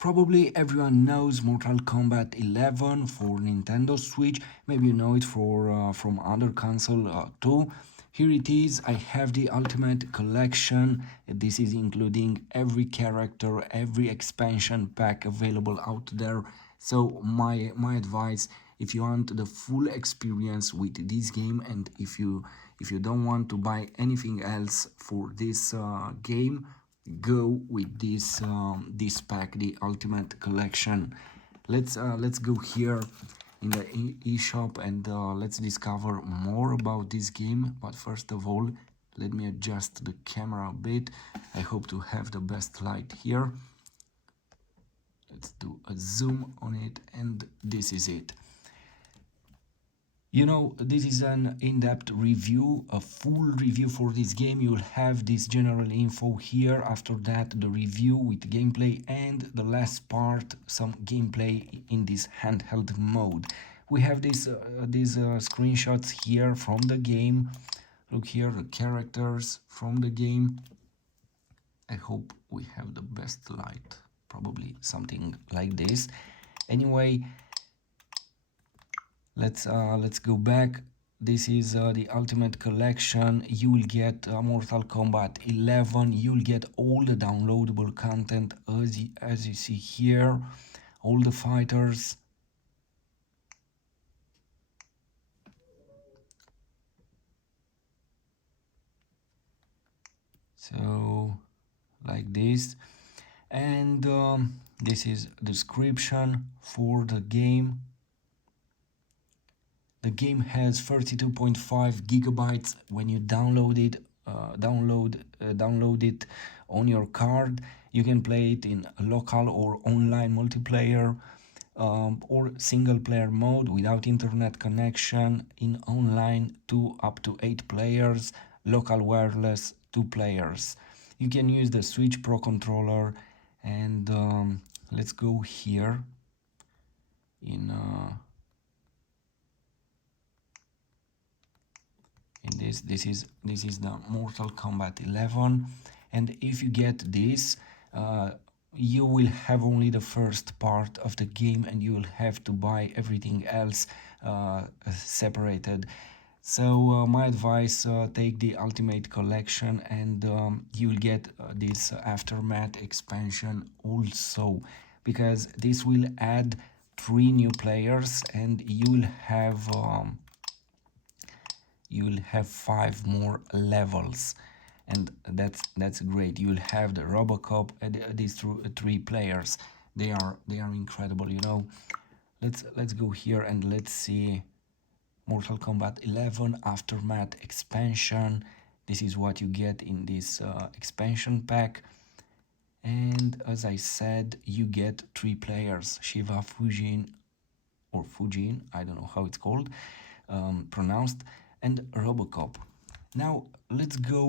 Probably everyone knows Mortal Kombat 11 for Nintendo Switch. Maybe you know it from other console too. Here it is. I have the Ultimate Collection. This is including every character, every expansion pack available out there. So my advice, if you want the full experience with this game, and if you don't want to buy anything else for this game, go with this pack, the Ultimate Collection. Let's go here in the eShop and let's discover more about this game. But first of all, let me adjust the camera a bit. I hope to have the best light here. Let's do a zoom on it, and this is it. You know, this is an in-depth review, a full review for this game. You'll have this general info here. After that, the review with gameplay, and the last part, some gameplay in this handheld mode. We have these screenshots here from the game. Look here, the characters from the game. I hope we have the best light, probably something like this. Anyway, let's go back. This is the Ultimate Collection. You will get Mortal Kombat 11. You'll get all the downloadable content as you see here, all the fighters. So like this, and this is description for the game. The game has 32.5 gigabytes when you download it on your card. You can play it in local or online multiplayer, or single player mode without internet connection, in online up to 8 players, local wireless 2 players. You can use the Switch Pro controller, and let's go here in this is the Mortal Kombat 11, and if you get this, you will have only the first part of the game, and you will have to buy everything else separated. So my advice, take the Ultimate Collection, and you will get this Aftermath expansion also, because this will add 3 new players, and you will have 5 more levels, and that's great. You will have the Robocop, these 3 players. They are incredible, you know. Let's go here and let's see Mortal Kombat 11 Aftermath expansion. This is what you get in this expansion pack, and as I said, you get 3 players: Shiva, Fujin, or Fujin, I don't know how it's called, pronounced, and Robocop. Now let's go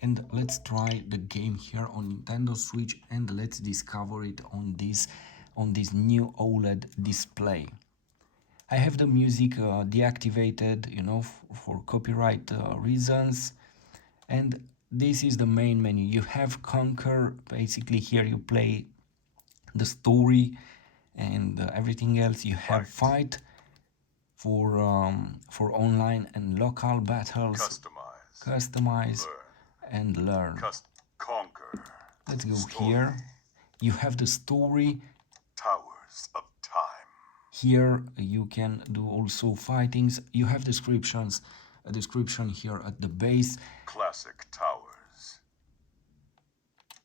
and let's try the game here on Nintendo Switch, and let's discover it on this new OLED display. I have the music deactivated, you know, for copyright reasons, and this is the main menu. You have Conquer. Basically here you play the story, and everything else. You have Fight for online and local battles, customize and learn. Conquer. Let's go here. You have the story. Towers of Time. Here you can do also fightings. You have descriptions, a description here at the base. Classic Towers.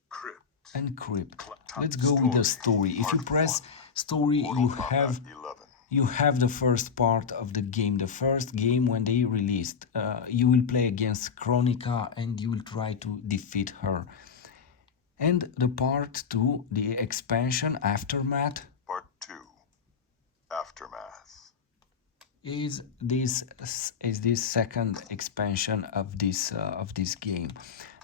Crypt. And Crypt. Let's go with the story. If you press story, you have the first part of the game, the first game when they released. You will play against Chronica, and you will try to defeat her. And the part 2, the expansion Aftermath. Part 2, Aftermath. Is this second expansion of this game.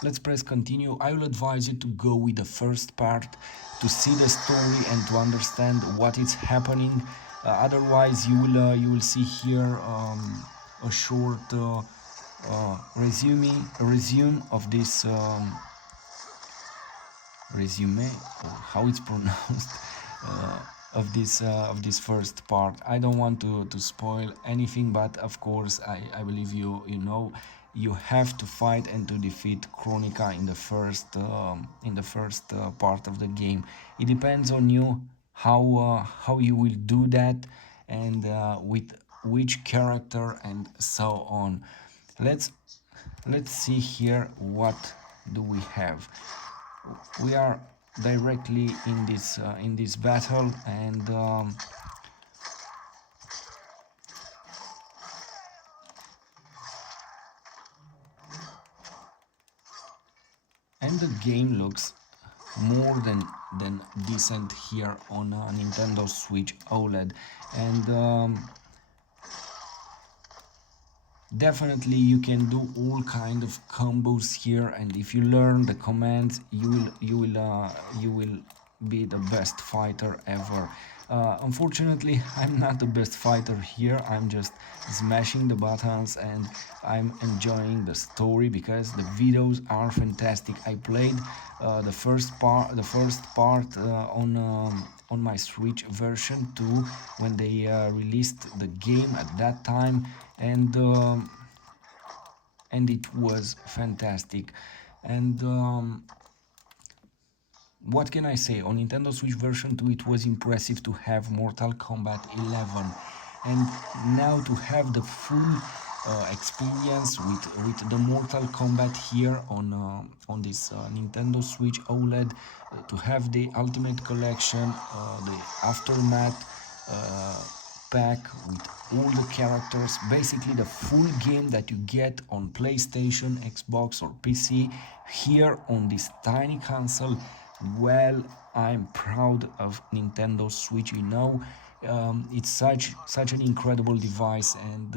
Let's press continue. I will advise you to go with the first part to see the story and to understand what is happening. Otherwise, you will see here a short resume of this resume, or how it's pronounced, uh, of this first part. I don't want to spoil anything, but of course I believe you know you have to fight and to defeat Chronica in the first part of the game. It depends on you how you will do that, and with which character and so on. Let's let's see here what do we have. We are directly in this battle, and the game looks more than decent here on a Nintendo Switch OLED, and definitely you can do all kind of combos here, and if you learn the commands you will be the best fighter ever. Unfortunately, I'm not the best fighter here. I'm just smashing the buttons, and I'm enjoying the story because the videos are fantastic. I played the first part on my Switch version 2 when they released the game at that time, and it was fantastic. And what can I say? On Nintendo Switch version 2, it was impressive to have Mortal Kombat 11, and now to have the full experience with the Mortal Kombat here on this Nintendo Switch OLED, to have the Ultimate Collection, the Aftermath pack with all the characters, basically the full game that you get on PlayStation, Xbox, or PC here on this tiny console. Well, I'm proud of Nintendo Switch. It's such an incredible device, and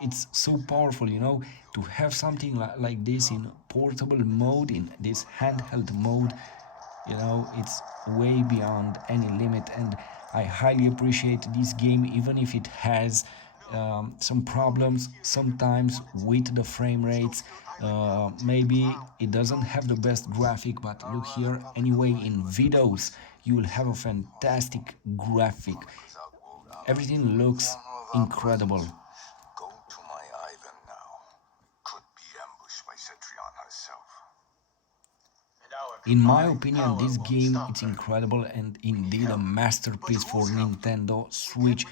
it's so powerful. To have something like this in portable mode, in this handheld mode, it's way beyond any limit, and I highly appreciate this game, even if it has some problems sometimes with the frame rates. Maybe it doesn't have the best graphic, but look here, anyway, in videos you will have a fantastic graphic. Everything looks incredible. Go to my island now. Could be ambushed by Cetrion herself. In my opinion, this game it's incredible and indeed a masterpiece for Nintendo Switch.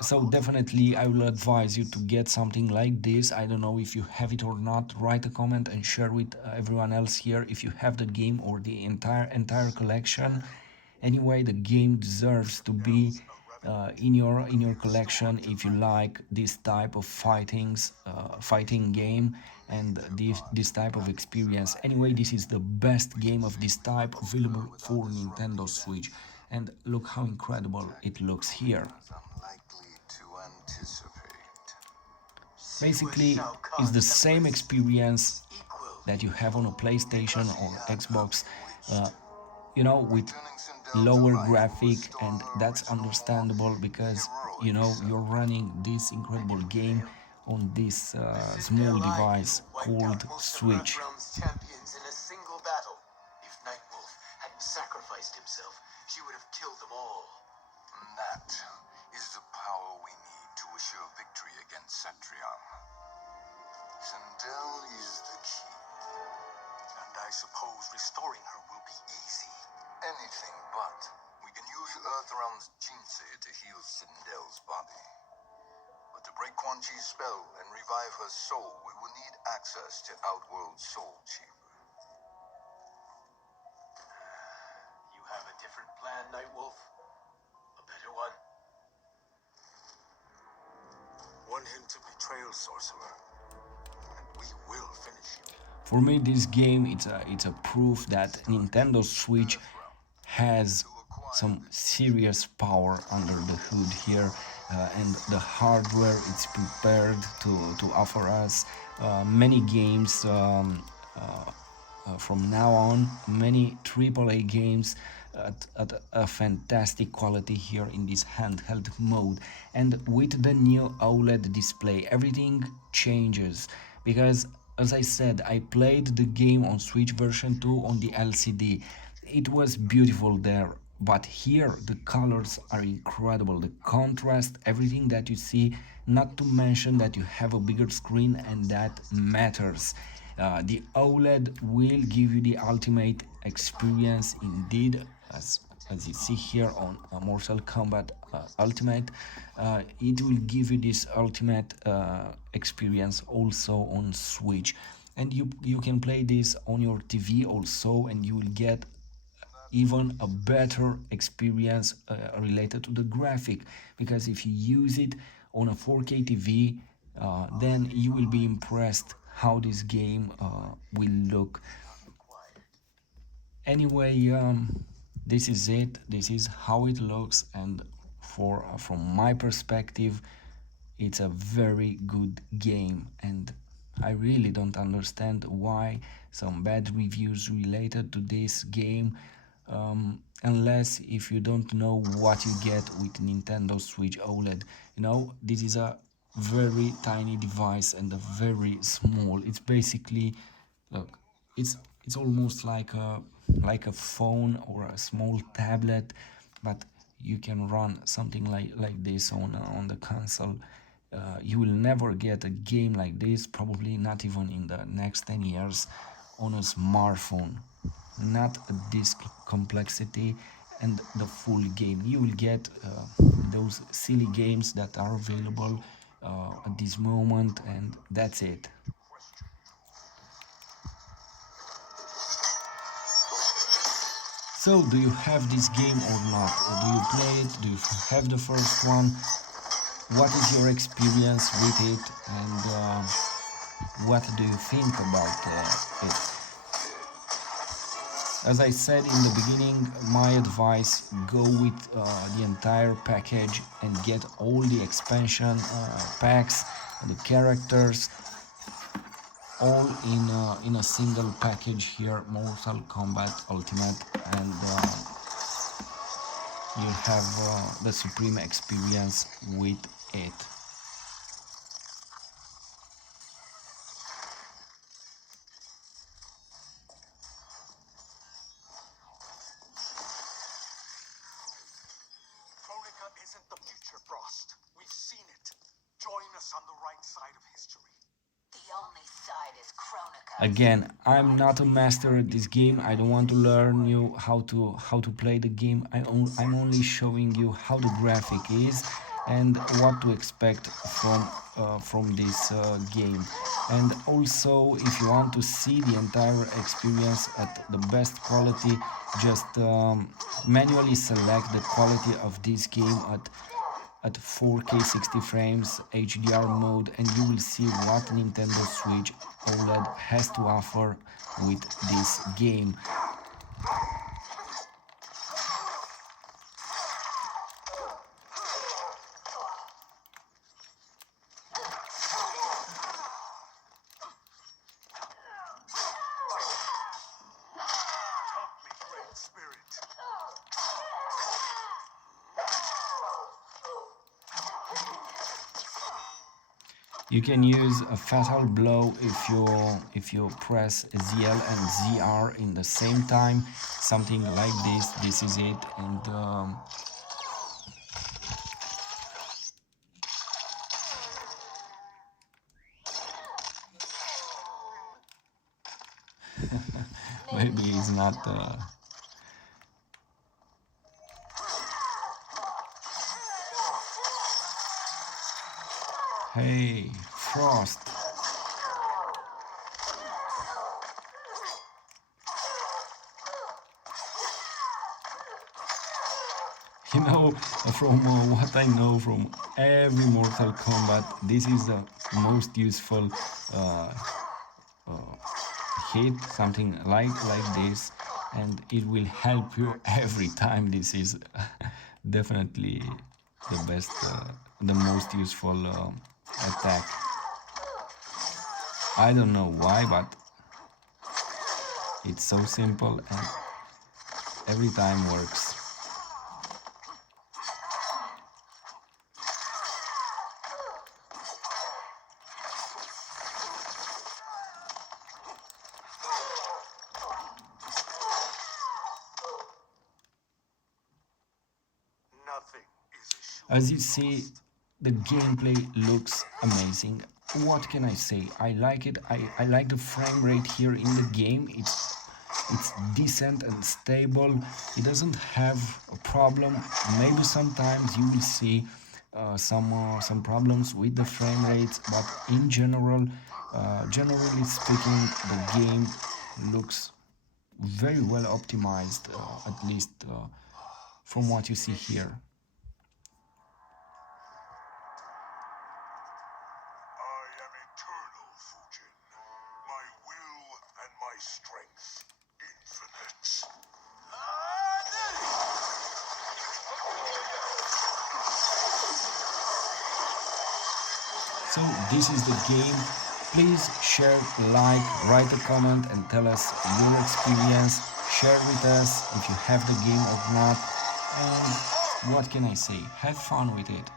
So definitely, I will advise you to get something like this. I don't know if you have it or not. Write a comment and share with everyone else here if you have the game or the entire collection. Anyway, the game deserves to be in your collection if you like this type of fighting game, and this type of experience. Anyway, this is the best game of this type available for Nintendo Switch, and look how incredible it looks here. Unlikely to anticipate. Basically, it's the same experience that you have on a PlayStation or Xbox, uh, with lower graphic, and that's understandable because you're running this incredible game on this small device called Switch. Champions in a single battle. If Nightwolf hadn't sacrificed himself, she would have killed them all. That is the power we need to assure victory against Cetrion. Sindel is the key. And I suppose restoring her will be easy. Anything but. We can use Earthrealm's Jinsei to heal Sindel's body. But to break Quan Chi's spell and revive her soul, we will need access to Outworld Soul Chamber. You have a different plan, Nightwolf? A better one? Want him to betrayal sorcerer, and we will finish him. For me, this game it's a proof that Nintendo Switch has some serious power under the hood here, and the hardware it's prepared to offer us many games from now on, many AAA games at a fantastic quality here in this handheld mode. And with the new OLED display, everything changes, because as I said, I played the game on Switch version 2 on the LCD. It was beautiful there, but here the colors are incredible. The contrast, everything that you see, not to mention that you have a bigger screen, and that matters. The OLED will give you the ultimate experience indeed, as you see here on Mortal Kombat Ultimate. It will give you this ultimate experience also on Switch, and you can play this on your TV also, and you will get even a better experience related to the graphic, because if you use it on a 4K TV, then you will be impressed how this game will look. Anyway, this is it. This is how it looks, and for from my perspective, it's a very good game, and I really don't understand why some bad reviews related to this game, unless if you don't know what you get with Nintendo Switch OLED. You know, this is a very tiny device and a very small. It's basically, look, it's almost like a phone or a small tablet, but you can run something like this on the console. You will never get a game like this, probably not even in the next 10 years, on a smartphone. Not this complexity and the full game. You will get those silly games that are available at this moment, and that's it. So, do you have this game or not? Do you play it? Do you have the first one? What is your experience with it, and what do you think about it? As I said in the beginning, my advice, go with the entire package and get all the expansion packs, the characters, all in a single package here, Mortal Kombat Ultimate, and you'll have the supreme experience with it. Kronika isn't the future, Frost. We've seen it. Join us on the right side of history. The only side is Kronika. Again, I'm not a master at this game. I don't want to learn you how to play the game. I'm only showing you how the graphic is and what to expect from this game. And also, if you want to see the entire experience at the best quality, just manually select the quality of this game at 4K 60 frames HDR mode, and you will see what Nintendo Switch OLED has to offer with this game. Help me, Great Spirit. You can use a fatal blow if you press ZL and ZR in the same time, something like this. This is it, and maybe it's not. Hey, Frost. You know, from what I know from every Mortal Kombat, this is the most useful hit, something like this, and it will help you every time. This is definitely the best, the most useful attack. I don't know why, but it's so simple and every time works. Nothing is as sure As you as see, lost. the gameplay looks amazing. What can I say? I like it. I like the frame rate here in the game. It's decent and stable. It doesn't have a problem. Maybe sometimes you will see some problems with the frame rates, but in general, generally speaking, the game looks very well optimized, at least from what you see here. I am eternal, Fujin. My will and my strength infinite. So this is the game. Please share, like, write a comment and tell us your experience. Share with us if you have the game or not. And what can I say? Have fun with it.